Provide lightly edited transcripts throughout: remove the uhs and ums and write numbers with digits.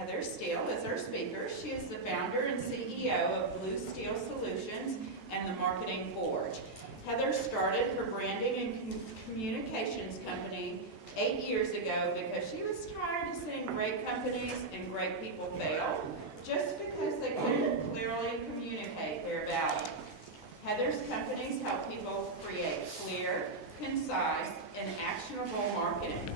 Heather Steele is our speaker. She is the founder and CEO of Blue Steel Solutions and the Marketing Forge. Heather started her branding and communications company 8 years ago because she was tired of seeing great companies and great people fail just because they couldn't clearly communicate their value. Heather's companies help people create clear, concise, and actionable marketing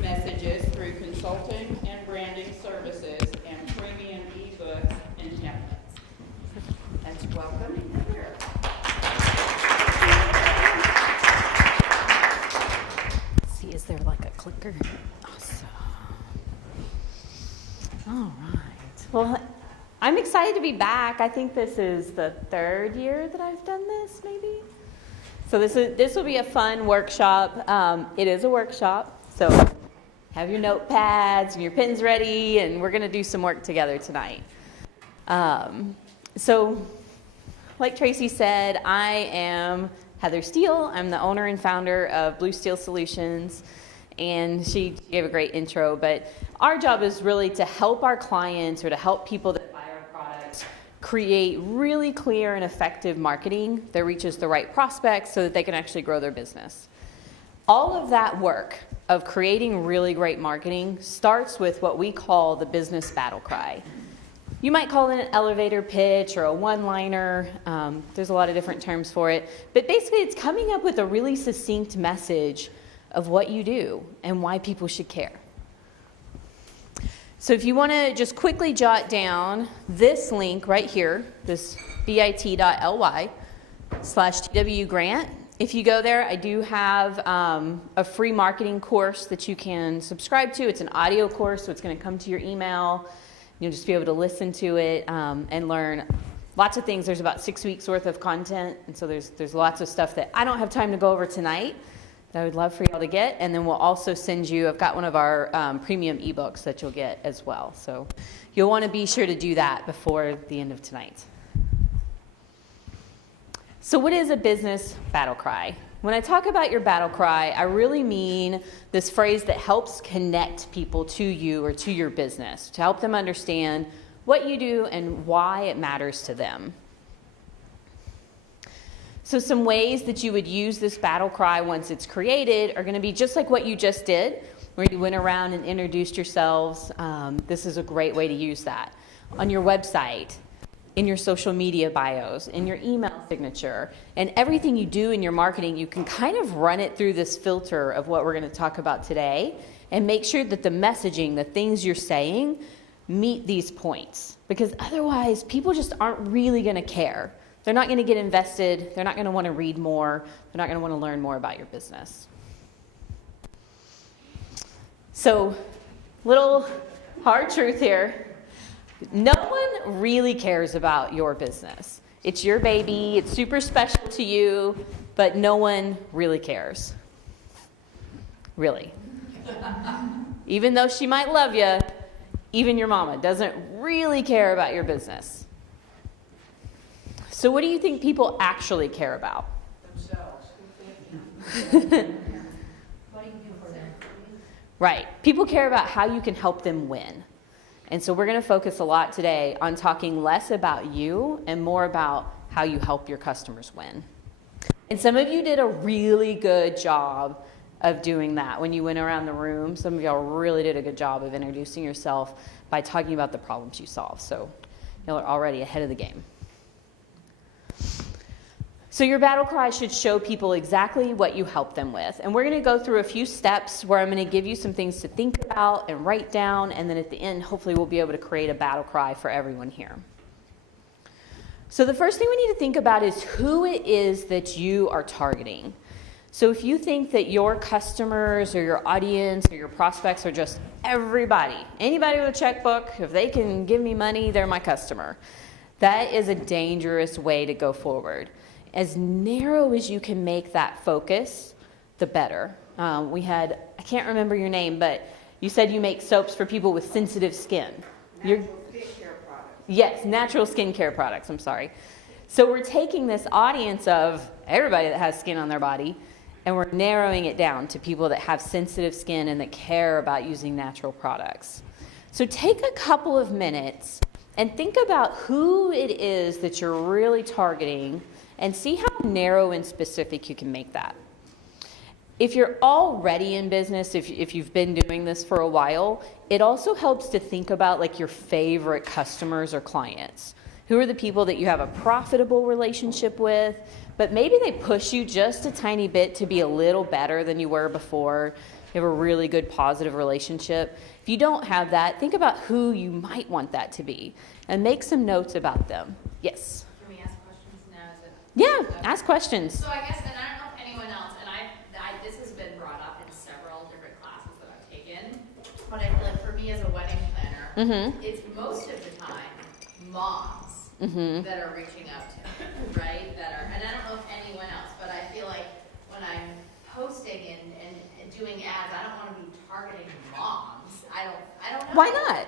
messages through consulting and branding services and premium ebooks and templates. Let's welcome Heather. Let's see, is there like a clicker? Awesome. All right. Well, I'm excited to be back. I think this is the third year that I've done this, maybe. So this will be a fun workshop. It is a workshop, so have your notepads and your pens ready, and we're going to do some work together tonight. So, like Tracy said, I am Heather Steele. I'm the owner and founder of Blue Steel Solutions, and she gave a great intro, but our job is really to help our clients or to help people that buy our products create really clear and effective marketing that reaches the right prospects so that they can actually grow their business. All of that work of creating really great marketing starts with what we call the business battle cry. You might call it an elevator pitch or a one-liner. There's a lot of different terms for it. But basically, it's coming up with a really succinct message of what you do and why people should care. So if you want to just quickly jot down this link right here, this bit.ly/TW Grant. If you go there, I do have a free marketing course that you can subscribe to. It's an audio course, so it's going to come to your email. You'll just be able to listen to it and learn lots of things. There's about 6 weeks worth of content, and so there's lots of stuff that I don't have time to go over tonight that I would love for y'all to get. And then we'll also send you, I've got one of our premium ebooks that you'll get as well. So you'll want to be sure to do that before the end of tonight. So what is a business battle cry? When I talk about your battle cry, I really mean this phrase that helps connect people to you or to your business, to help them understand what you do and why it matters to them. So some ways that you would use this battle cry once it's created are going to be just like what you just did, where you went around and introduced yourselves. This is a great way to use that. On your website, in your social media bios, in your email signature, and everything you do in your marketing, you can kind of run it through this filter of what we're going to talk about today and make sure that the messaging, the things you're saying, meet these points. Because otherwise, people just aren't really going to care. They're not going to get invested. They're not going to want to read more. They're not going to want to learn more about your business. So, little hard truth here. No one really cares about your business. It's your baby, it's super special to you, but no one really cares. Really. Even though she might love you, even your mama doesn't really care about your business. So what do you think people actually care about? Themselves. What do you do for them? Right. People care about how you can help them win. And so we're going to focus a lot today on talking less about you and more about how you help your customers win. And some of you did a really good job of doing that when you went around the room. Some of y'all really did a good job of introducing yourself by talking about the problems you solve. So y'all are already ahead of the game. So your battle cry should show people exactly what you help them with. And we're going to go through a few steps where I'm going to give you some things to think about and write down. And then at the end, hopefully we'll be able to create a battle cry for everyone here. So the first thing we need to think about is who it is that you are targeting. So if you think that your customers or your audience or your prospects are just everybody, anybody with a checkbook, if they can give me money, they're my customer. That is a dangerous way to go forward. As narrow as you can make that focus, the better. I can't remember your name, but you said you make soaps for people with sensitive skin. Natural skincare products. Yes, natural skincare products, I'm sorry. So we're taking this audience of everybody that has skin on their body, and we're narrowing it down to people that have sensitive skin and that care about using natural products. So take a couple of minutes and think about who it is that you're really targeting and see how narrow and specific you can make that. If you're already in business, if you've been doing this for a while, it also helps to think about like your favorite customers or clients. Who are the people that you have a profitable relationship with, but maybe they push you just a tiny bit to be a little better than you were before. You have a really good positive relationship. If you don't have that, think about who you might want that to be and make some notes about them. Yes? Can we ask questions now? Is it? Yeah, ask questions. So I guess, and I don't know if anyone else, and this has been brought up in several different classes that I've taken, but I feel like for me as a wedding planner, it's most of the time moms that are reaching out to me, right? And I don't know if anyone else, but I feel like when I'm posting and doing ads, I don't want to be targeting moms. I don't know. Why not?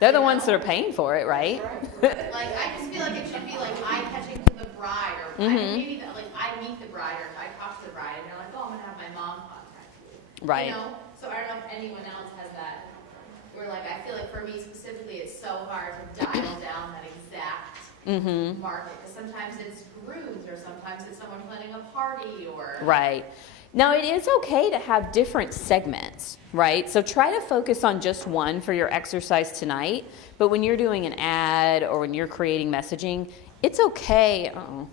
They're the ones that are paying for it, right? Like, I just feel like it should be like eye-catching to the bride, or I mean, maybe that, like, I meet the bride, or I talk to the bride, and they're like, oh, I'm gonna have my mom contact you. Right. You know? So I don't know if anyone else has that, where like, I feel like for me specifically, it's so hard to dial down that exact market, because sometimes it's grooms, or sometimes it's someone planning a party, or. Right. Now, it is okay to have different segments, right? So try to focus on just one for your exercise tonight, but when you're doing an ad or when you're creating messaging, it's okay. Uh-oh.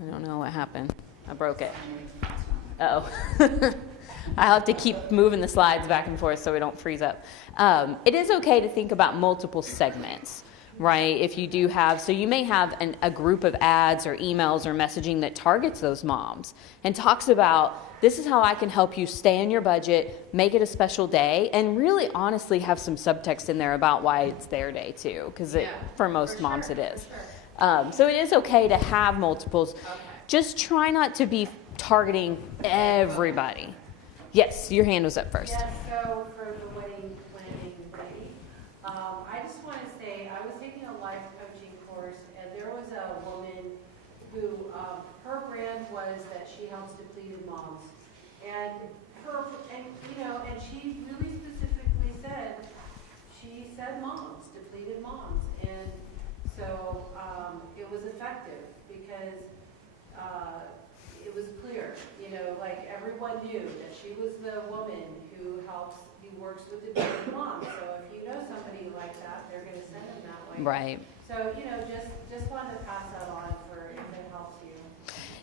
I don't know what happened. I broke it. Uh-oh. I'll have to keep moving the slides back and forth so we don't freeze up. It is okay to think about multiple segments, right? If you do have, so you may have a group of ads or emails or messaging that targets those moms and talks about, this is how I can help you stay in your budget, make it a special day, and really honestly have some subtext in there about why it's their day too, because for most moms it is. So it is okay to have multiples. Just try not to be targeting everybody. Yes, your hand was up first. Yes, so for the wedding planning lady, I just want to say, I was taking a life coaching course, and there was a woman who, her brand was that she helps depleted moms. And and she really specifically said, she said moms, depleted moms. And so, it was effective because, it was clear, like everyone knew that she was the woman who works with the baby mom. So if you know somebody like that, they're going to send them that way. Right. So, just wanted to pass that on for if it helps you.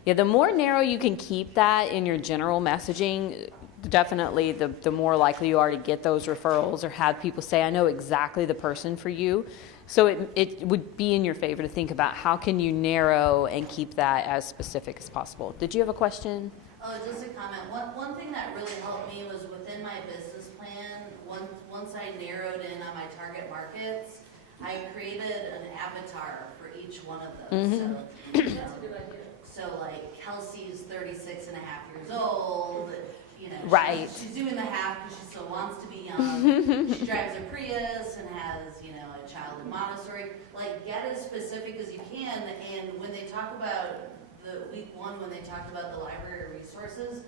Yeah, the more narrow you can keep that in your general messaging, definitely the more likely you are to get those referrals or have people say, I know exactly the person for you. So it would be in your favor to think about how can you narrow and keep that as specific as possible. Did you have a question? Oh, just a comment. One thing that really helped me was within my business plan, once I narrowed in on my target markets, I created an avatar for each one of those. So, That's a good idea. So like Kelsey's 36 and a half years old, Right. she's doing the half because she still wants to be young. She drives a Prius and has, a child in Montessori. Like, get as specific as you can. And when they talk about the week one, when they talked about the library resources,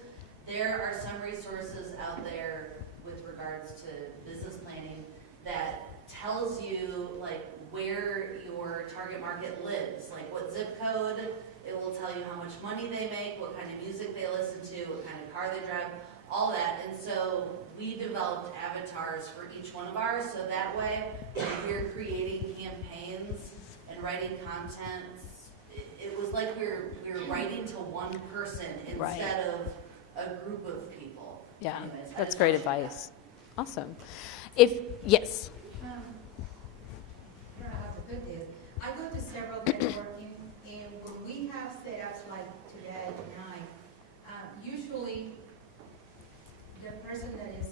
there are some resources out there with regards to business planning that tells you like where your target market lives, like what zip code. It will tell you how much money they make, what kind of music they listen to, what kind of car they drive, all that. And so we developed avatars for each one of ours, so that way when we're creating campaigns and writing content, it was like we were writing to one person instead of a group of people. Yeah, Anyways, I that's just great wanted to share advice. Awesome. Yes. I don't know how to put this. I go to several networking, and when we have setups like today tonight, usually the person that is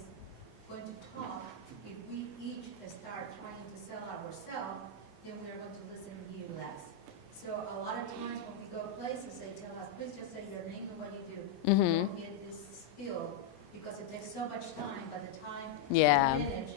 going to talk, if we each start trying to sell ourselves, then we're going to listen to you less. So a lot of times when we go places, they tell us, please just say your name and what you do. Don't get this spill, because it takes so much time. By the time Yeah. you finish,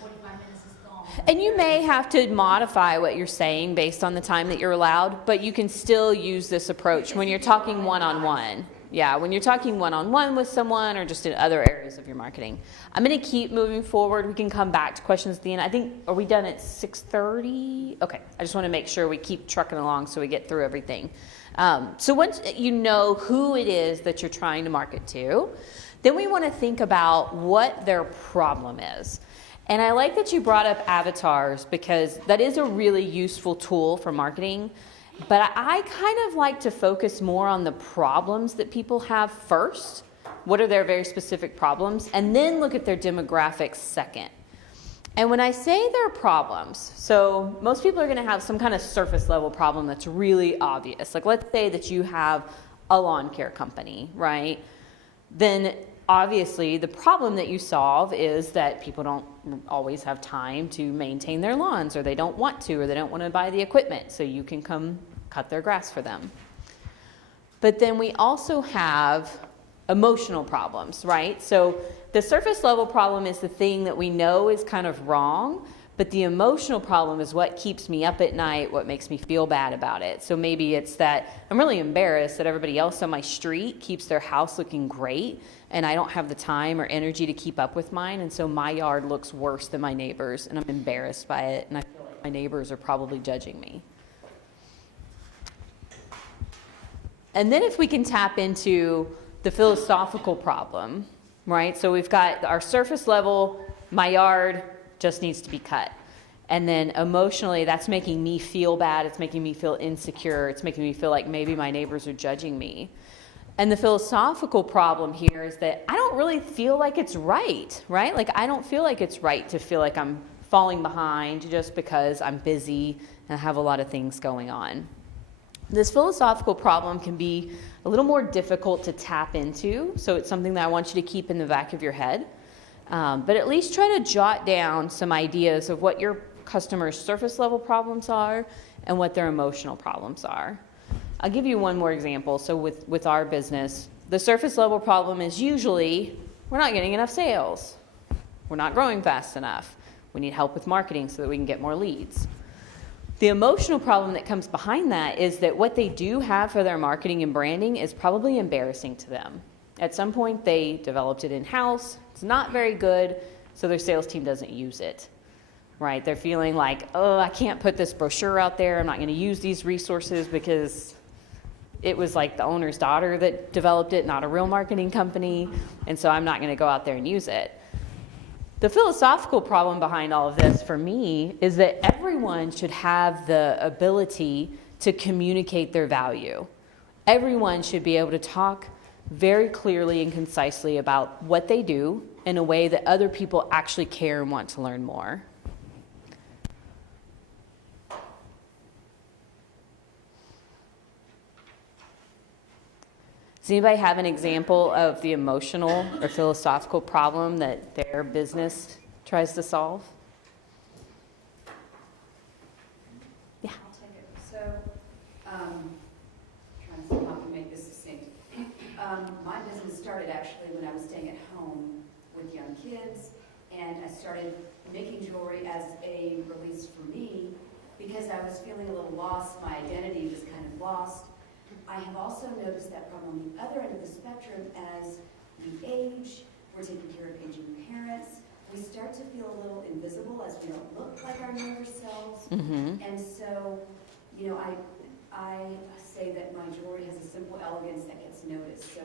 45 minutes is gone. And you may have to modify what you're saying based on the time that you're allowed, but you can still use this approach when you're talking one-on-one. Yeah, when you're talking one-on-one with someone or just in other areas of your marketing. I'm going to keep moving forward. We can come back to questions at the end. I think, are we done at 6:30? Okay, I just want to make sure we keep trucking along so we get through everything. So once you know who it is that you're trying to market to, then we want to think about what their problem is. And I like that you brought up avatars because that is a really useful tool for marketing. But I kind of like to focus more on the problems that people have first. What are their very specific problems? And then look at their demographics second. And when I say their problems, so most people are going to have some kind of surface level problem that's really obvious. Like let's say that you have a lawn care company, right? Then obviously the problem that you solve is that people don't always have time to maintain their lawns, or they don't want to, or they don't want to buy the equipment, so you can come cut their grass for them. But then we also have emotional problems, right? So the surface level problem is the thing that we know is kind of wrong, but the emotional problem is what keeps me up at night, what makes me feel bad about it. So maybe it's that I'm really embarrassed that everybody else on my street keeps their house looking great, and I don't have the time or energy to keep up with mine, and so my yard looks worse than my neighbors, and I'm embarrassed by it, and I feel like my neighbors are probably judging me. And then if we can tap into the philosophical problem, right? So we've got our surface level, my yard just needs to be cut. And then emotionally, that's making me feel bad. It's making me feel insecure. It's making me feel like maybe my neighbors are judging me. And the philosophical problem here is that I don't really feel like it's right? Like I don't feel like it's right to feel like I'm falling behind just because I'm busy and I have a lot of things going on. This philosophical problem can be a little more difficult to tap into, so it's something that I want you to keep in the back of your head. But at least try to jot down some ideas of what your customers' surface level problems are and what their emotional problems are. I'll give you one more example. So with our business, the surface level problem is usually we're not getting enough sales. We're not growing fast enough. We need help with marketing so that we can get more leads. The emotional problem that comes behind that is that what they do have for their marketing and branding is probably embarrassing to them. At some point, they developed it in-house. It's not very good, so their sales team doesn't use it, right? They're feeling like, oh, I can't put this brochure out there. I'm not going to use these resources because it was like the owner's daughter that developed it, not a real marketing company, and so I'm not going to go out there and use it. The philosophical problem behind all of this for me is that everyone should have the ability to communicate their value. Everyone should be able to talk very clearly and concisely about what they do in a way that other people actually care and want to learn more. Does anybody have an example of the emotional or philosophical problem that their business tries to solve? Yeah. I'll take it. So, trying to see how I can make this succinct. My business started actually when I was staying at home with young kids, and I started making jewelry as a release for me because I was feeling a little lost. My identity was kind of lost. I have also noticed that problem on the other end of the spectrum as we age, we're taking care of aging parents. We start to feel a little invisible as we don't look like our younger selves. Mm-hmm. And so, you know, I say that my jewelry has a simple elegance that gets noticed. So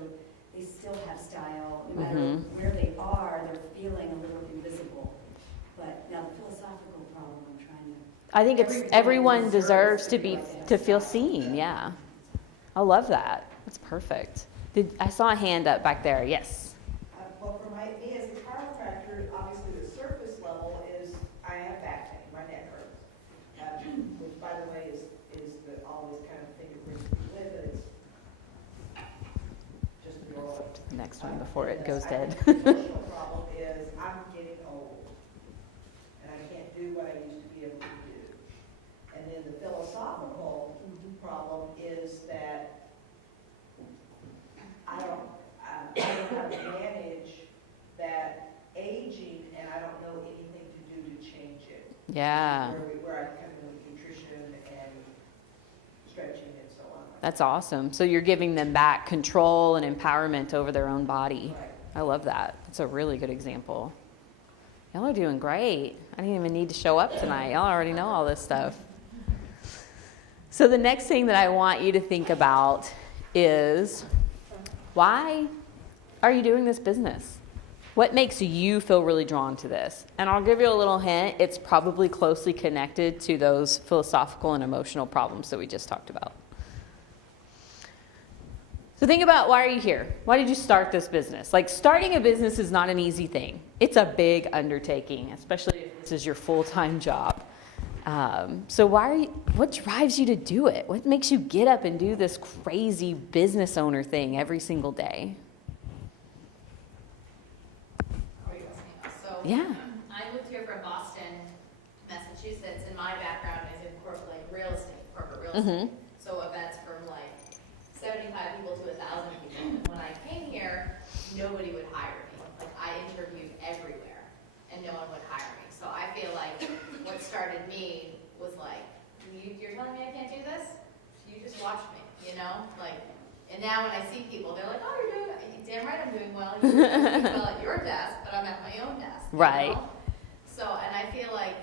they still have style. No matter where they are, they're feeling a little invisible. But now the philosophical problem I'm trying to... I think it's everyone deserves to feel seen. Yeah. I love that. That's perfect. I saw a hand up back there. Yes. Well, for me as a chiropractor, obviously the surface level is I have back pain, my neck hurts, which by the way is the always kind of thing that brings me with it. It's just the oil. The next one before it goes dead. The emotional problem is I'm getting old, and I can't do what I used to be able to do. And then the philosophical problem is that I don't know how to manage that aging, and I don't know anything to do to change it. Yeah. Where I come in with nutrition and stretching and so on. That's awesome. So you're giving them back control and empowerment over their own body. Right. I love that. That's a really good example. Y'all are doing great. I didn't even need to show up tonight. Y'all already know all this stuff. So the next thing that I want you to think about is, why are you doing this business? What makes you feel really drawn to this? And I'll give you a little hint. It's probably closely connected to those philosophical and emotional problems that we just talked about. So think about, why are you here? Why did you start this business? Like, starting a business is not an easy thing. It's a big undertaking, especially if this is your full-time job. So what drives you to do it? What makes you get up and do this crazy business owner thing every single day? Are you asking us? So Yeah. I moved here from Boston, Massachusetts, and my background is in corporate real estate. So events from like 75 people to 1,000 people. And when I came here, nobody would hire me. Like, I interviewed everywhere, and no one would hire me. So I feel like what started me was like, you're telling me I can't do this? You just watch me, you know? Like, and now when I see people, they're like, oh, you're doing, damn right I'm doing well. You're doing well at your desk, but I'm at my own desk. you Right. know? So, and I feel like,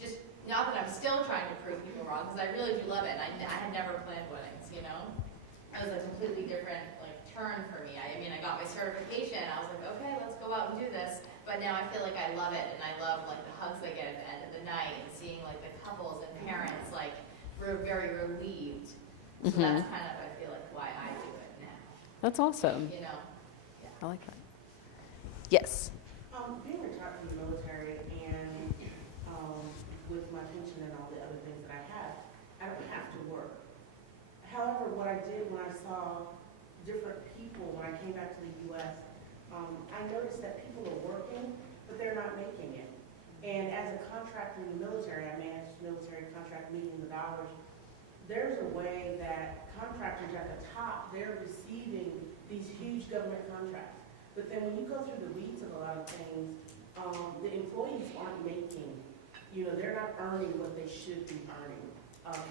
just, not that I'm still trying to prove people wrong, because I really do love it, and I had never planned weddings, you know? It was a completely different, like, turn for me. I mean, I got my certification, I was like, okay, let's go out and do this. But now I feel like I love it, and I love, like, the hugs I get at the end of the night, and seeing, like, the couples and parents, like, we're very relieved. So that's kind of, I feel like, why I do it now, That's awesome. you know? I like that. Yes. Being retired from the military and, with my pension and all the other things that I have, I don't have to work. However, what I did when I saw different people, when I came back to the US, I noticed that people are working, but they're not making it. And as a contractor in the military, I manage military contract millions of dollars. There's a way that contractors at the top, they're receiving these huge government contracts. But then when you go through the weeds of a lot of things, the employees aren't making, they're not earning what they should be earning.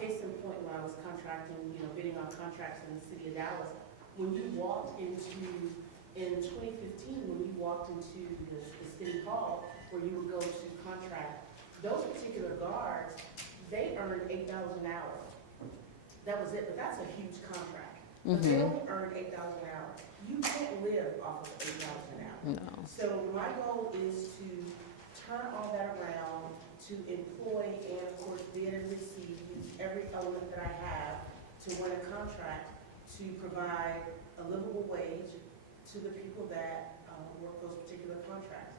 Case in point, when I was contracting, bidding on contracts in the city of Dallas, when you walked into, in 2015, when we walked into the city hall where you would go to contract, those particular guards, they earned $8 an hour. That was it, but that's a huge contract. But they only earned $8 an hour. You can't live off of $8 an hour. No. So my goal is to turn all that around, to employ and of course bid and receive, use every element that I have to win a contract to provide a livable wage to the people that work those particular contracts.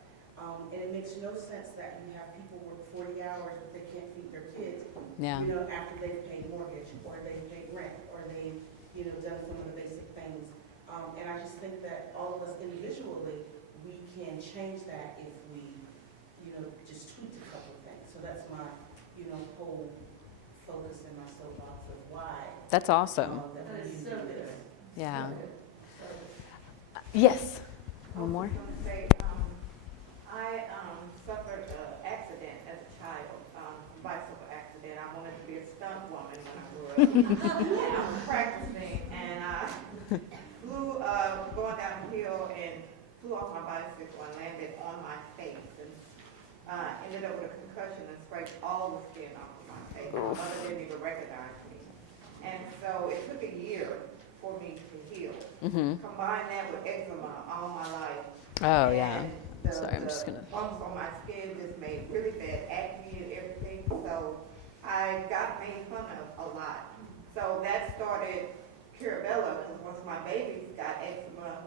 And it makes no sense that you have people work 40 hours but they can't feed their kids, Yeah. After they've paid mortgage or they've paid rent or they've, done some of the basic things. And I just think that all of us individually, we can change that if we, just tweak a couple of things. So that's my, whole focus and my soapbox of why. That's awesome. That we do this. Yeah. Yes. One more. I suffered an accident as a child, bicycle accident. I wanted to be a stunt woman when I grew up. And I was practicing, and I flew, going down the hill and flew off my bicycle and landed on my face. And ended up with a concussion and scraped all the skin off of my face. My mother didn't even recognize me. And so it took a year for me to heal. Combine that with eczema all my life. Oh, yeah. And Sorry, I'm just gonna. The bumps on my skin just made really bad acne and everything, so I got made fun of a lot. So that started Curabella, because once my babies got eczema,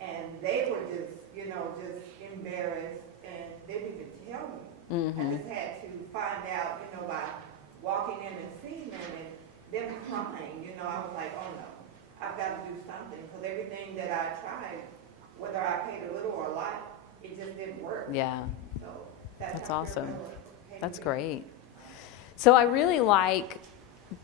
and they were just, just embarrassed, and didn't even tell me. I just had to find out, by walking in and seeing them, and them crying, I was like, oh no, I've got to do something, because everything that I tried, whether I paid a little or a lot, it just didn't work. Yeah. So That's how awesome. Curabella came That's to be. great. So I really like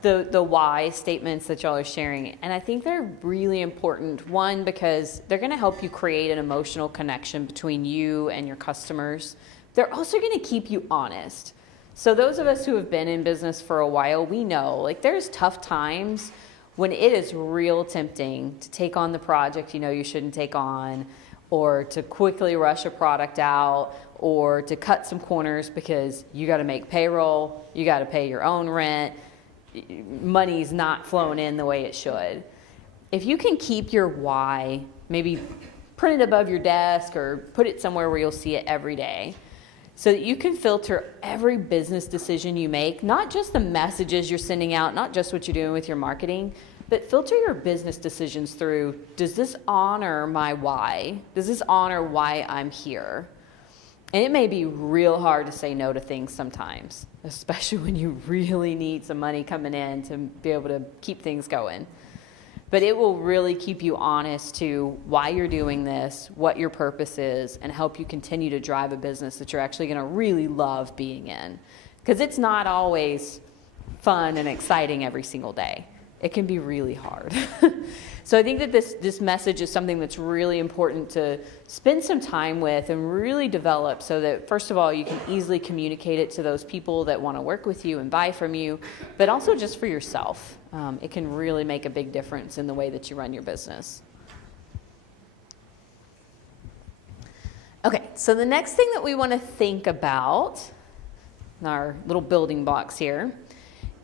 the why statements that y'all are sharing, and I think they're really important. One, because they're going to help you create an emotional connection between you and your customers. They're also going to keep you honest. So those of us who have been in business for a while, we know, like, there's tough times when it is real tempting to take on the project you know you shouldn't take on, or to quickly rush a product out, or to cut some corners because you got to make payroll, you got to pay your own rent, money's not flowing in the way it should. If you can keep your why, maybe print it above your desk or put it somewhere where you'll see it every day, so that you can filter every business decision you make, not just the messages you're sending out, not just what you're doing with your marketing, but filter your business decisions through, does this honor my why? Does this honor why I'm here? And it may be real hard to say no to things sometimes, especially when you really need some money coming in to be able to keep things going. But it will really keep you honest to why you're doing this, what your purpose is, and help you continue to drive a business that you're actually going to really love being in. Because it's not always fun and exciting every single day. It can be really hard. So I think that this message is something that's really important to spend some time with and really develop, so that, first of all, you can easily communicate it to those people that want to work with you and buy from you, but also just for yourself. It can really make a big difference in the way that you run your business. Okay, so the next thing that we want to think about in our little building blocks here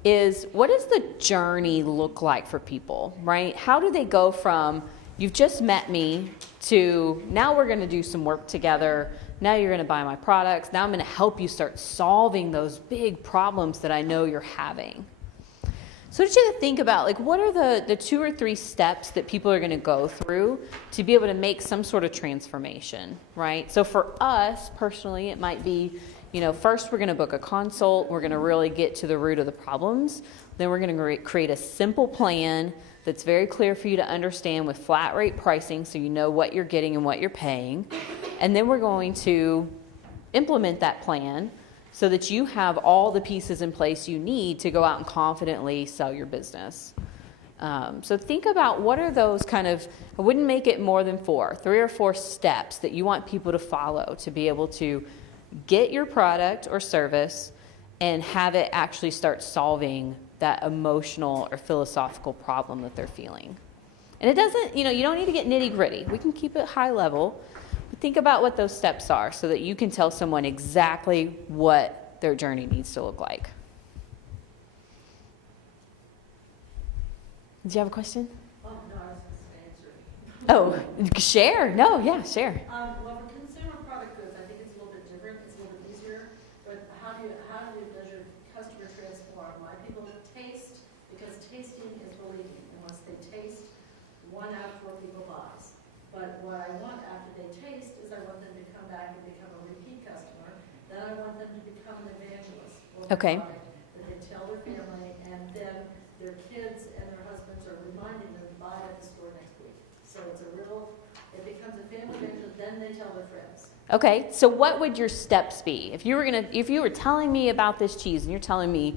is, what does the journey look like for people, right? How do they go from, you've just met me, to now we're going to do some work together, now you're going to buy my products, now I'm going to help you start solving those big problems that I know you're having. So I want you to think about, like, what are the 2 or 3 steps that people are going to go through to be able to make some sort of transformation, right? So for us personally, it might be, you know, first we're going to book a consult. We're going to really get to the root of the problems. Then we're going to create a simple plan that's very clear for you to understand with flat rate pricing, so you know what you're getting and what you're paying. And then we're going to implement that plan so that you have all the pieces in place you need to go out and confidently sell your business. So think about, what are those kind of, I wouldn't make it more than 4, 3 or 4 steps that you want people to follow to be able to get your product or service and have it actually start solving that emotional or philosophical problem that they're feeling. And it doesn't, you know, you don't need to get nitty gritty. We can keep it high level, but think about what those steps are so that you can tell someone exactly what their journey needs to look like. Did you have a question? Oh, no, I was just answering. Oh, share. No, yeah, share. Well, for consumer product goods, I think it's a little bit different, it's a little bit easier, but how do you measure customer transform? Why people taste, because tasting is believing, and once they taste, 1 out of 4 people buys. But what I want after they taste is I want them to come back and become a repeat customer, then I want them to become an evangelist for the Okay. product, that they tell their family, and then their kids and their husbands are reminding them to buy at the store next week. So it's a real, it becomes a family venture, then they tell their friends. Okay, so what would your steps be? If you were telling me about this cheese and you're telling me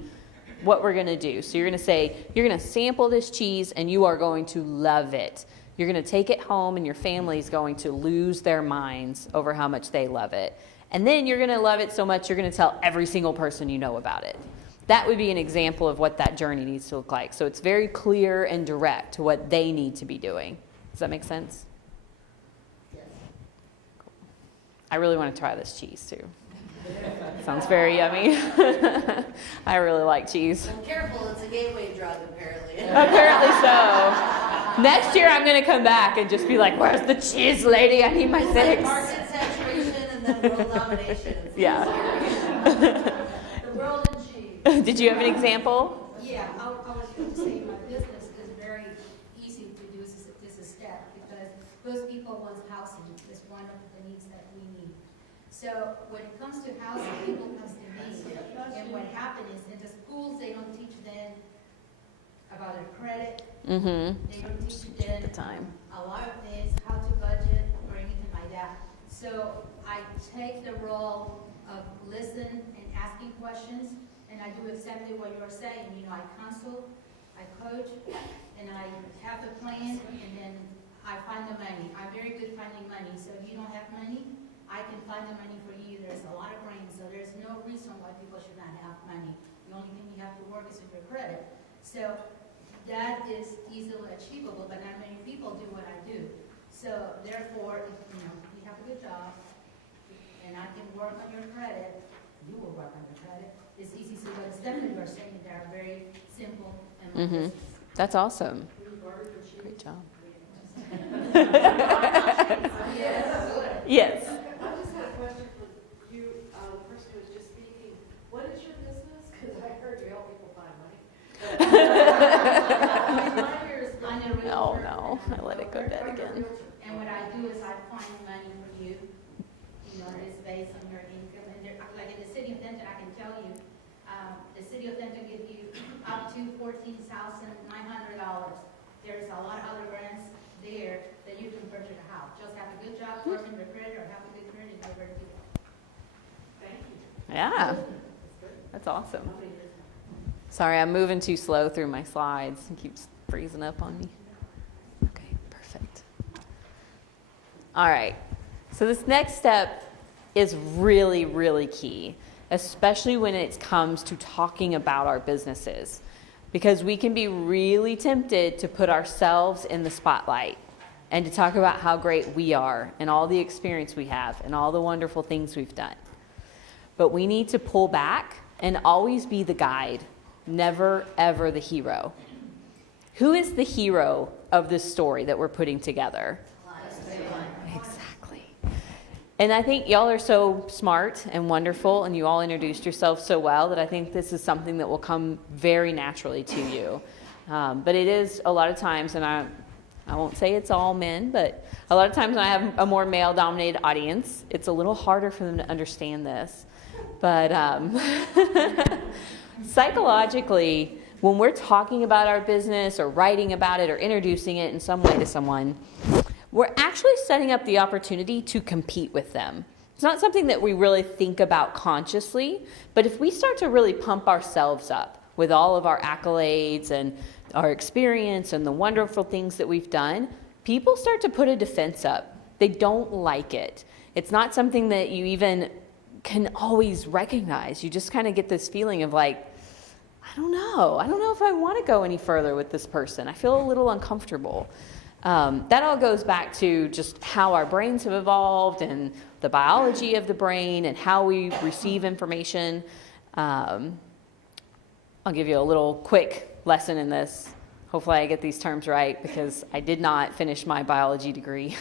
what we're gonna do. So you're gonna say, you're gonna sample this cheese and you are going to love it. You're gonna take it home and your family's going to lose their minds over how much they love it. And then you're gonna love it so much you're gonna tell every single person you know about it. That would be an example of what that journey needs to look like. So it's very clear and direct to what they need to be doing. Does that make sense? Yes. I really want to try this cheese too. Sounds very yummy. I really like cheese. Well, careful, it's a gateway drug apparently. Apparently so. Next year I'm going to come back and just be like, where's the cheese lady? I need my It's like fix. market saturation and then world domination. It's Yeah. The world in cheese. Did you have an example? Yeah, I was going to say my business is very easy to do this step because most people want housing. It's one of the needs that we need. So when it comes to housing, people come to me, and what happens is in the schools, they don't teach them about their credit. Mm-hmm. They don't teach them Time. a lot of things, how to budget or anything like that. So I take the role of listen and asking questions, and I do exactly what you're saying. You know, I counsel, I coach, and I have the plan, and then I find the money. I'm very good finding money. So if you don't have money, I can find the money for you. There's a lot of brains, so there's no reason why people should not have money. The only thing you have to work is with your credit. So that is easily achievable, but not many people do what I do. So therefore, if, you know, you have a good job, and I can work on your credit, you will work on your credit, it's easy to, but it's definitely you're saying that are very simple and my business. That's awesome. Great job. Yes. I just had a question for you, the person who was just speaking. What is your business? Because I heard you help people find money. Oh, no, I let it go dead again. And what I do is I find money for you, you know, it's based on your income, and there, like in the city of Denton, I can tell you, the city of Denton gives you up to $14,900. There's a lot of other grants there that you can purchase a house. Just have a good job, work in your credit, or have a good credit, and never do it. Thank you. Yeah, that's awesome. Sorry, I'm moving too slow through my slides. It keeps freezing up on me. Okay, perfect. All right, so this next step is really, really key, especially when it comes to talking about our businesses, because we can be really tempted to put ourselves in the spotlight and to talk about how great we are and all the experience we have and all the wonderful things we've done. But we need to pull back and always be the guide, never, ever the hero. Who is the hero of this story that we're putting together? Exactly. And I think y'all are so smart and wonderful, and you all introduced yourself so well that I think this is something that will come very naturally to you. But it is a lot of times, and I won't say it's all men, but a lot of times when I have a more male-dominated audience, it's a little harder for them to understand this. But psychologically, when we're talking about our business or writing about it or introducing it in some way to someone, we're actually setting up the opportunity to compete with them. It's not something that we really think about consciously, but if we start to really pump ourselves up with all of our accolades and our experience and the wonderful things that we've done, people start to put a defense up. They don't like it. It's not something that you even can always recognize. You just kind of get this feeling of like, I don't know if I want to go any further with this person. I feel a little uncomfortable. That all goes back to just how our brains have evolved and the biology of the brain and how we receive information. I'll give you a little quick lesson in this. Hopefully I get these terms right because I did not finish my biology degree.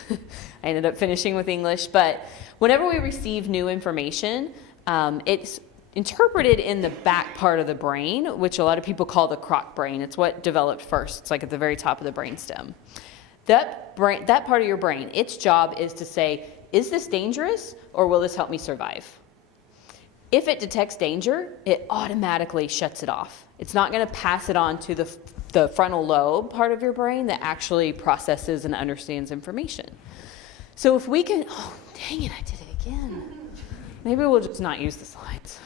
I ended up finishing with English. But whenever we receive new information, it's interpreted in the back part of the brain, which a lot of people call the croc brain. It's what developed first. It's like at the very top of the brainstem. That part of your brain, its job is to say, is this dangerous or will this help me survive? If it detects danger, it automatically shuts it off. It's not going to pass it on to the frontal lobe part of your brain that actually processes and understands information. So if we can, oh, dang it, I did it again. Maybe we'll just not use the slides.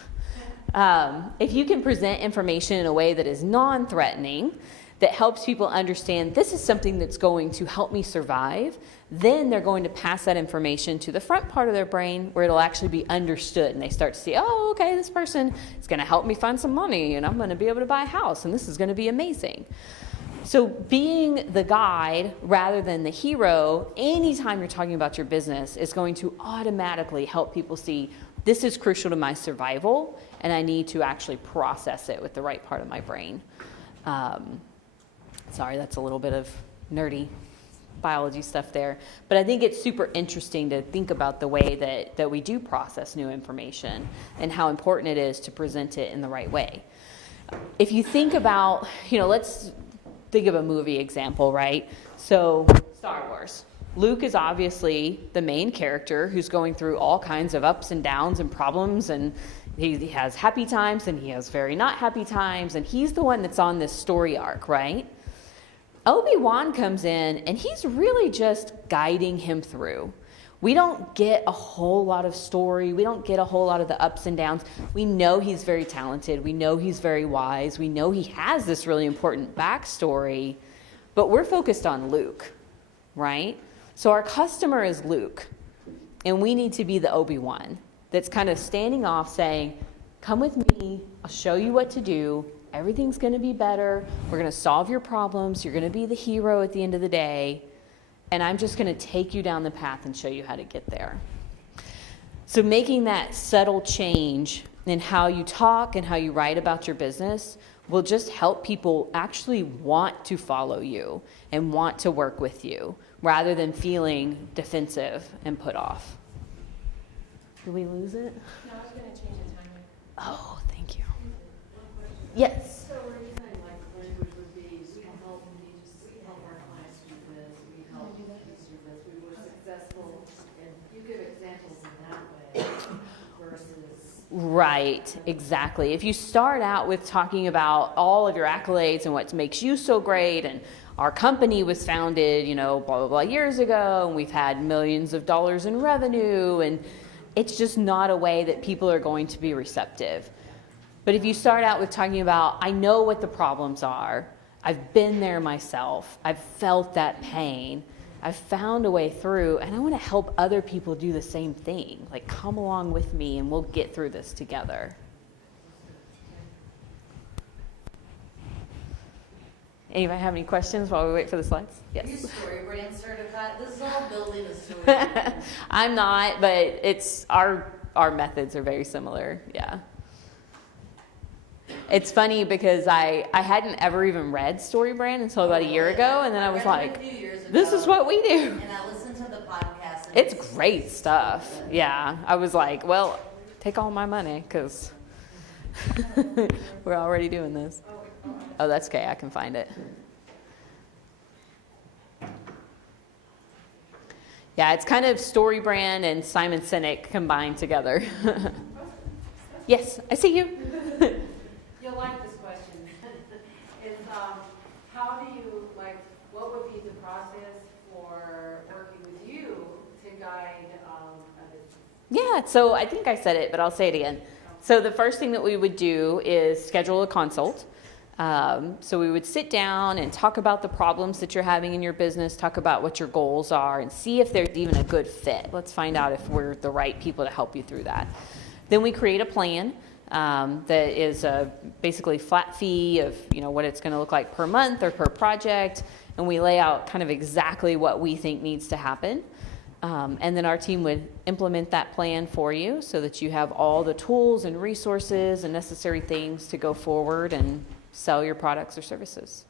If you can present information in a way that is non-threatening, that helps people understand this is something that's going to help me survive, then they're going to pass that information to the front part of their brain where it'll actually be understood. And they start to see, oh, okay, this person is going to help me find some money and I'm going to be able to buy a house and this is going to be amazing. So being the guide rather than the hero, anytime you're talking about your business, is going to automatically help people see this is crucial to my survival and I need to actually process it with the right part of my brain. Sorry, that's a little bit of nerdy biology stuff there. But I think it's super interesting to think about the way that we do process new information and how important it is to present it in the right way. If you think about, let's think of a movie example, right? So Star Wars. Luke is obviously the main character who's going through all kinds of ups and downs and problems, and he has happy times and he has very not happy times, and he's the one that's on this story arc, right? Obi-Wan comes in and he's really just guiding him through. We don't get a whole lot of story. We don't get a whole lot of the ups and downs. We know he's very talented. We know he's very wise. We know he has this really important backstory, but we're focused on Luke, right? So our customer is Luke, and we need to be the Obi-Wan that's kind of standing off saying, come with me, I'll show you what to do, Everything's going to be better. We're going to solve your problems. You're going to be the hero at the end of the day. And I'm just going to take you down the path and show you how to get there. So making that subtle change in how you talk and how you write about your business will just help people actually want to follow you and want to work with you rather than feeling defensive and put off. Did we lose it? No, I was gonna change the timer. Oh, thank you. Yes. So we're using like language would be, we help our clients do this, we help users do this, we were successful, and you give examples in that way versus. Right, exactly. If you start out with talking about all of your accolades and what makes you so great, and our company was founded, blah, blah, blah years ago, and we've had millions of dollars in revenue, and it's just not a way that people are going to be receptive. But if you start out with talking about, I know what the problems are, I've been there myself, I've felt that pain, I've found a way through, and I want to help other people do the same thing. Like, come along with me and we'll get through this together. Anybody have any questions while we wait for the slides? Are you Yes. story brand certified? This is all building a story brand. I'm not, but it's our methods are very similar. Yeah. It's funny because I hadn't ever even read StoryBrand until about a year ago, and then I was read it like, a few years ago, this is what we do. And I listened to the podcast. And It's great stuff. Yeah. I was like, well, take all my money because we're already doing this. Oh, that's okay. I can find it. Yeah, it's kind of StoryBrand and Simon Sinek combined together. Yes, I see you. You'll like this question. Is, how do you, what would be the process for working with you to guide, a business? Yeah, so I think I said it, but I'll say it again. So the first thing that we would do is schedule a consult. So we would sit down and talk about the problems that you're having in your business, talk about what your goals are, and see if there's even a good fit. Let's find out if we're the right people to help you through that. Then we create a plan that is basically flat fee of what it's going to look like per month or per project, and we lay out kind of exactly what we think needs to happen. And then our team would implement that plan for you so that you have all the tools and resources and necessary things to go forward and sell your products or services.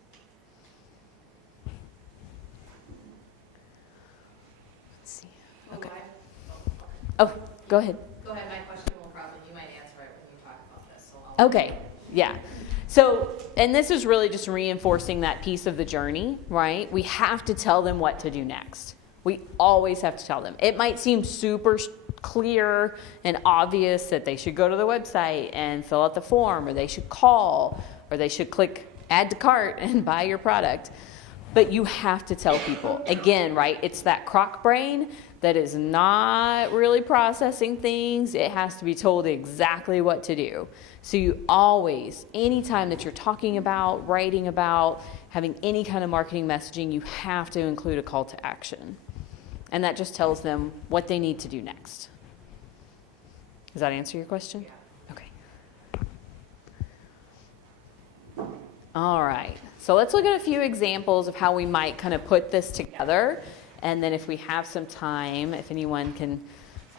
Let's see. Okay. Oh, go ahead. Go ahead, my question will probably, you might answer it when you talk about this, so I'll. Okay, yeah. So, and this is really just reinforcing that piece of the journey, right? We have to tell them what to do next. We always have to tell them. It might seem super clear and obvious that they should go to the website and fill out the form, or they should call, or they should click add to cart and buy your product. But you have to tell people. Again, right, it's that croc brain that is not really processing things. It has to be told exactly what to do. So you always, anytime that you're talking about, writing about, having any kind of marketing messaging, you have to include a call to action. And that just tells them what they need to do next. Does that answer your question? Yeah. Okay. All right. So let's look at a few examples of how we might kind of put this together. And then if we have some time, if anyone can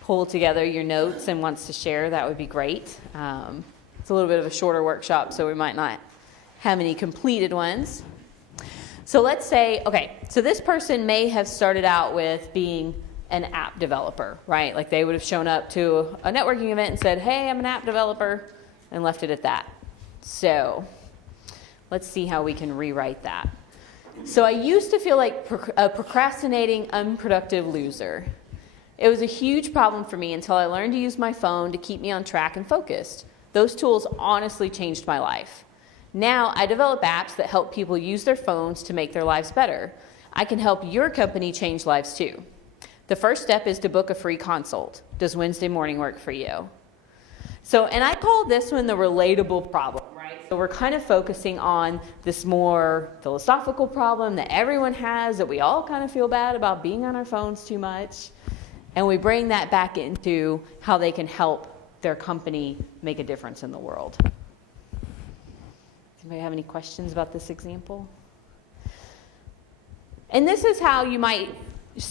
pull together your notes and wants to share, that would be great. It's a little bit of a shorter workshop, so we might not have any completed ones. So let's say, okay, so this person may have started out with being an app developer, right? Like they would have shown up to a networking event and said, hey, I'm an app developer, and left it at that. So let's see how we can rewrite that. So I used to feel like a procrastinating, unproductive loser. It was a huge problem for me until I learned to use my phone to keep me on track and focused. Those tools honestly changed my life. Now I develop apps that help people use their phones to make their lives better. I can help your company change lives too. The first step is to book a free consult. Does Wednesday morning work for you? So, and I call this one the relatable problem, right? So we're kind of focusing on this more philosophical problem that everyone has, that we all kind of feel bad about being on our phones too much. And we bring that back into how they can help their company make a difference in the world. Does Anybody have any questions about this example? And this is how you might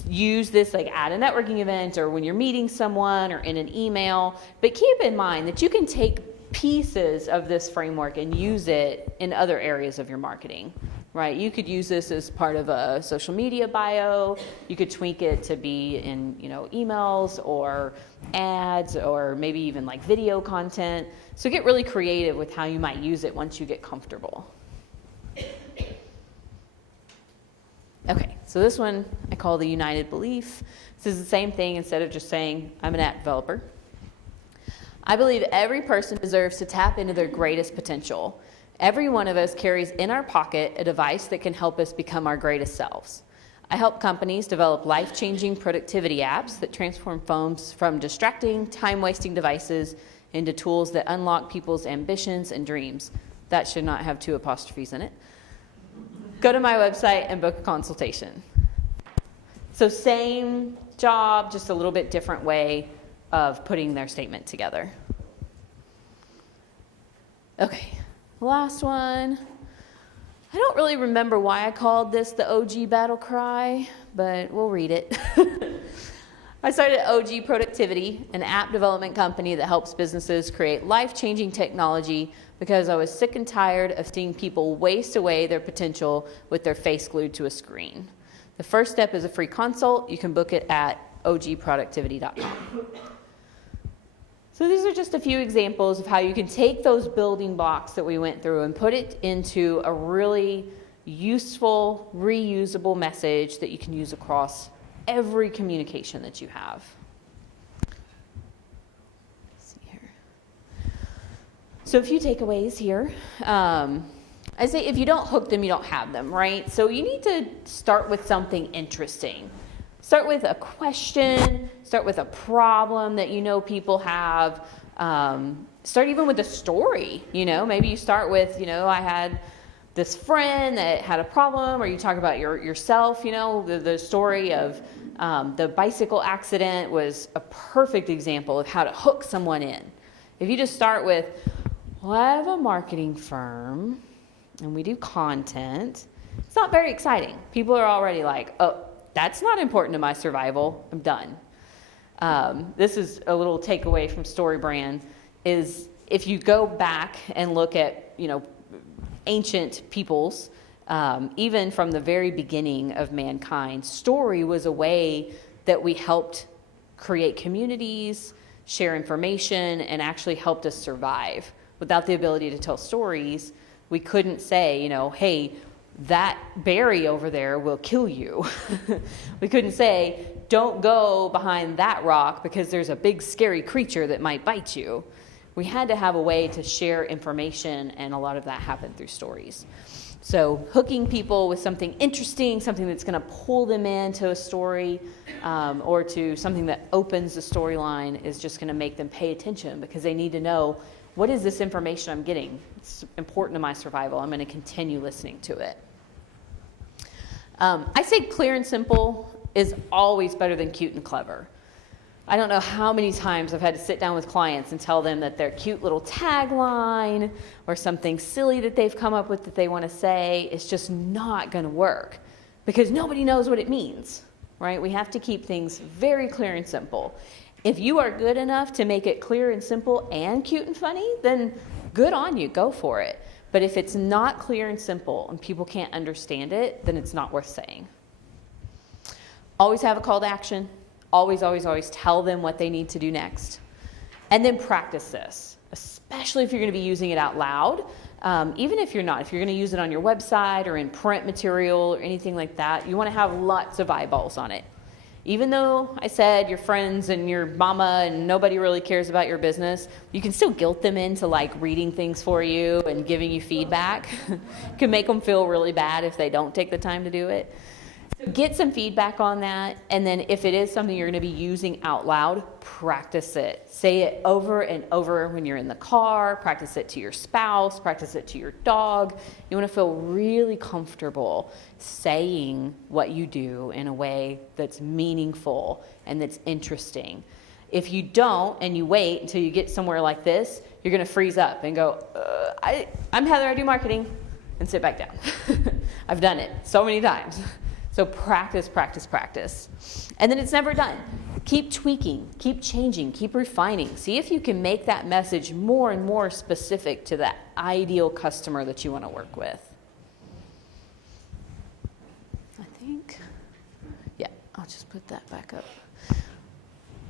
use this like at a networking event or when you're meeting someone or in an email. But keep in mind that you can take pieces of this framework and use it in other areas of your marketing, right? You could use this as part of a social media bio. You could tweak it to be in, emails or ads or maybe even like video content. So get really creative with how you might use it once you get comfortable. Okay, so this one I call the United Belief. This is the same thing instead of just saying, I'm an app developer. I believe every person deserves to tap into their greatest potential. Every one of us carries in our pocket a device that can help us become our greatest selves. I help companies develop life-changing productivity apps that transform phones from distracting, time-wasting devices into tools that unlock people's ambitions and dreams. That should not have 2 apostrophes in it. Go to my website and book a consultation. So same job, just a little bit different way of putting their statement together. Okay, last one. I don't really remember why I called this the OG battle cry, but we'll read it. I started OG Productivity, an app development company that helps businesses create life-changing technology because I was sick and tired of seeing people waste away their potential with their face glued to a screen. The first step is a free consult. You can book it at ogproductivity.com. So these are just a few examples of how you can take those building blocks that we went through and put it into a really useful, reusable message that you can use across every communication that you have. Let's see here. So a few takeaways here. I say if you don't hook them, you don't have them, right? So you need to start with something interesting. Start with a question, start with a problem that you know people have. Start even with a story, maybe you start with, I had this friend that had a problem, or you talk about yourself, the story of the bicycle accident was a perfect example of how to hook someone in. If you just start with, well, I have a marketing firm and we do content, it's not very exciting. People are already like, oh, that's not important to my survival, I'm done. This is a little takeaway from StoryBrand, is if you go back and look at, ancient peoples, even from the very beginning of mankind, story was a way that we helped create communities, share information, and actually helped us survive. Without the ability to tell stories, we couldn't say, hey, that berry over there will kill you. We couldn't say, don't go behind that rock because there's a big scary creature that might bite you. We had to have a way to share information, and a lot of that happened through stories. So hooking people with something interesting, something that's going to pull them into a story, or to something that opens the storyline, is just going to make them pay attention because they need to know, what is this information I'm getting? It's important to my survival. I'm going to continue listening to it. I say clear and simple is always better than cute and clever. I don't know how many times I've had to sit down with clients and tell them that their cute little tagline or something silly that they've come up with that they want to say is just not going to work because nobody knows what it means, right? We have to keep things very clear and simple. If you are good enough to make it clear and simple and cute and funny, then good on you, go for it. But if it's not clear and simple and people can't understand it, then it's not worth saying. Always have a call to action. Always, always, always tell them what they need to do next. And then practice this, especially if you're going to be using it out loud. Even if you're not, if you're going to use it on your website or in print material or anything like that, you want to have lots of eyeballs on it. Even though I said your friends and your mama and nobody really cares about your business, you can still guilt them into like reading things for you and giving you feedback. It can make them feel really bad if they don't take the time to do it. So get some feedback on that, and then if it is something you're going to be using out loud, practice it. Say it over and over when you're in the car, practice it to your spouse, practice it to your dog. You want to feel really comfortable saying what you do in a way that's meaningful and that's interesting. If you don't and you wait until you get somewhere like this, you're going to freeze up and go, I'm Heather, I do marketing, and sit back down. I've done it so many times. So practice, practice, practice. And then it's never done. Keep tweaking, keep changing, keep refining. See if you can make that message more and more specific to that ideal customer that you want to work with. I think, yeah, I'll just put that back up.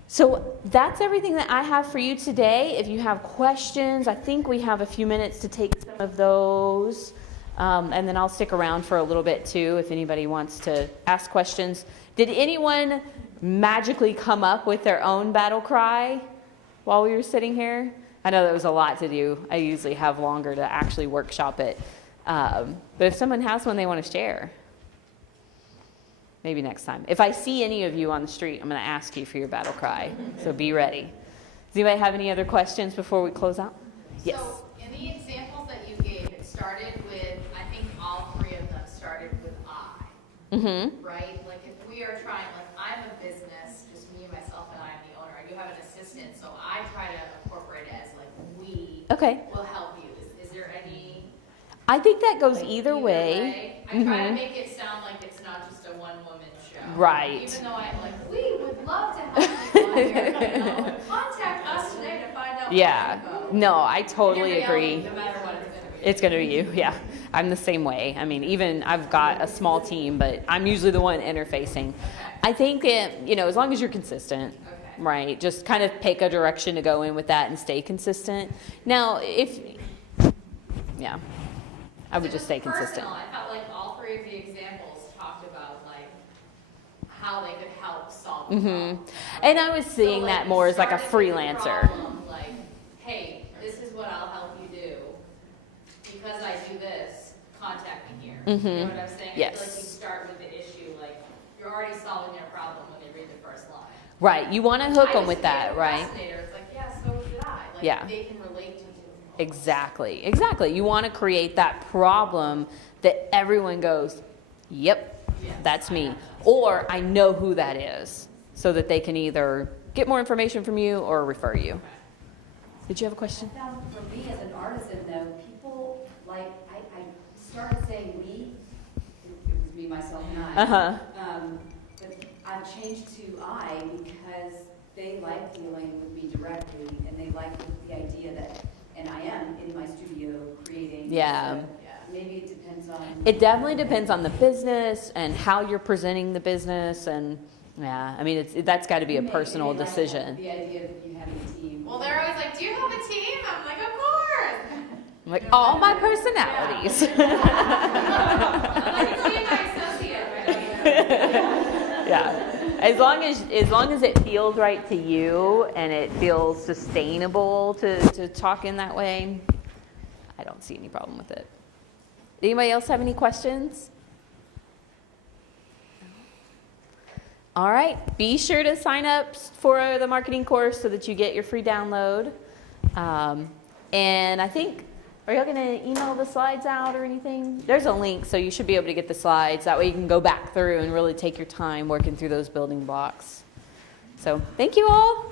So that's everything that I have for you today. If you have questions, I think we have a few minutes to take some of those. And then I'll stick around for a little bit too if anybody wants to ask questions. Did anyone magically come up with their own battle cry while we were sitting here? I know that was a lot to do. I usually have longer to actually workshop it. But if someone has one they want to share, maybe next time. If I see any of you on the street, I'm going to ask you for your battle cry. So be ready. Does anybody have any other questions before we close out? Yes. So in the examples that you gave, it started with, I think all three of them started with I. Mm-hmm. Right? Like if we are trying, like I'm a business, just me, myself, and I'm the owner. I do have an assistant, so I try to incorporate it as like we Okay. will help you. Is there any? I think that goes Like, either way. I try to Mhm. make it sound like it's not just a one-woman show. Right. Even though I'm like, we would love to help you on here, you know, contact us today to find out. Yeah. more info. No, I totally In reality, agree. No matter what it's gonna be. It's going to be you, yeah. I'm the same way. I mean, even I've got a small team, but I'm usually the one interfacing. I think, as long as you're consistent, Okay. right? Just kind of pick a direction to go in with that and stay consistent. Now, I would So just stay personal, consistent. I felt like all three of the examples talked about like how they could help solve the problem. And I was seeing So, that more as like a started with the freelancer. problem, like, hey, this is what I'll help you do. Because I do this, contact me here. You know what I'm saying? I feel like Yes. you start with the issue, like, you're already solving their problem when they read the first line. Right, you want to hook I them used with to be a that, right? procrastinator. It's like, yeah, so did I. Like, Yeah. they can relate to you. Exactly. You want to create that problem that everyone goes, yep, Yes, that's I me. have that. Or I know who that is, so that they can either get more information from you or refer you. Did you have a question? I found for me as an artisan though, people like, I started saying we, it was me, myself, and I. Uh-huh. But I've changed to I because they like dealing with me directly and they like the idea that, and I am in my studio creating. Yeah. So maybe it depends on. It definitely depends on the business and how you're presenting the business, and yeah, I mean, that's got to be a Maybe personal they like decision. The idea of you having a team. Well, they're always like, do you have a team? I'm like, of course. I'm like, all my personalities. I'm like, it's me and my associate, right? Yeah. As long as it feels right to you and it feels sustainable to talk in that way, I don't see any problem with it. Anybody else have any questions? All right. Be sure to sign up for the marketing course so that you get your free download. And I think, are y'all going to email the slides out or anything? There's a link, so you should be able to get the slides. That way you can go back through and really take your time working through those building blocks. So thank you all.